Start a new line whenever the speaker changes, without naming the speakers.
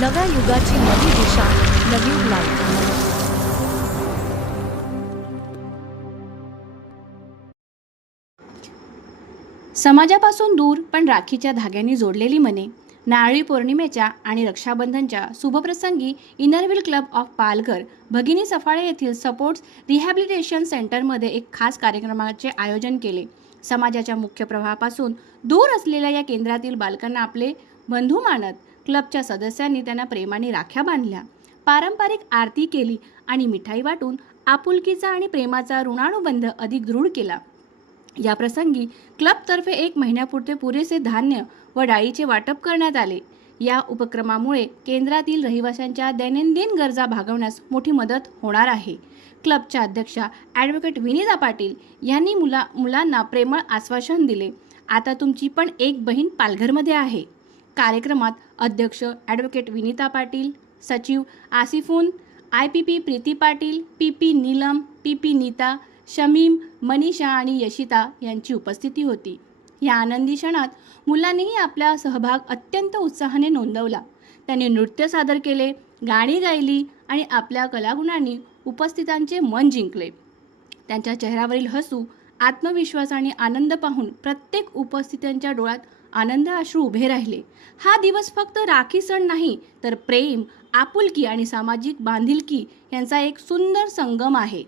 नव्या युगाची नवी दिशा नवी लाईफ
समाजापासून दूर पण राखीच्या धाग्यांनी जोडलेली मने नारळी पौर्णिमेच्या आणि रक्षाबंधनच्या शुभप्रसंगी Inner Wheel club of Palghar भगिनी सफाळे येथील सपोर्ट्स रिहॅबिलिटेशन सेंटरमध्ये एक खास कार्यक्रमाचे आयोजन केले. समाजाच्या मुख्य प्रवाहापासून दूर असलेल्या या केंद्रातील बालकांना आपले बंधू मानत क्लबच्या सदस्यांनी त्यांना प्रेमाने राख्या बांधल्या. पारंपरिक आरती केली आणि मिठाई वाटून आपुलकीचा आणि प्रेमाचा ऋणानुबंध अधिक दृढ केला. या प्रसंगी क्लबतर्फे एक महिन्यापुरते पुरेसे धान्य व डाळीचे वाटप करण्यात आले. या उपक्रमामुळे केंद्रातील रहिवाशांच्या दैनंदिन गरजा भागवण्यास मोठी मदत होणार आहे. क्लबच्या अध्यक्षा ॲडव्होकेट विनिता पाटील यांनी मुला मुलांना प्रेमळ आश्वासन दिले. आता तुमची पण एक बहीण पालघरमध्ये आहे. कार्यक्रमात अध्यक्ष ॲडव्होकेट विनिता पाटील सचिव आसिफून I P P Preeti Patil P P Neelam P P Neeta Shamim Manisha आणि यशिता यांची उपस्थिती होती. या आनंदी क्षणात मुलांनीही आपला सहभाग अत्यंत उत्साहाने नोंदवला. त्यांनी नृत्य सादर केले गाणी गायली आणि आपल्या कलागुणांनी उपस्थितांचे मन जिंकले. त्यांच्या चेहऱ्यावरील हसू आत्मविश्वास आणि आनंद पाहून प्रत्येक उपस्थितांच्या डोळ्यात आनंद अश्रू उभे राहिले. हा दिवस फक्त राखी सण नाही तर प्रेम आपुलकी आणि सामाजिक बांधिलकी यांचा एक सुंदर संगम आहे.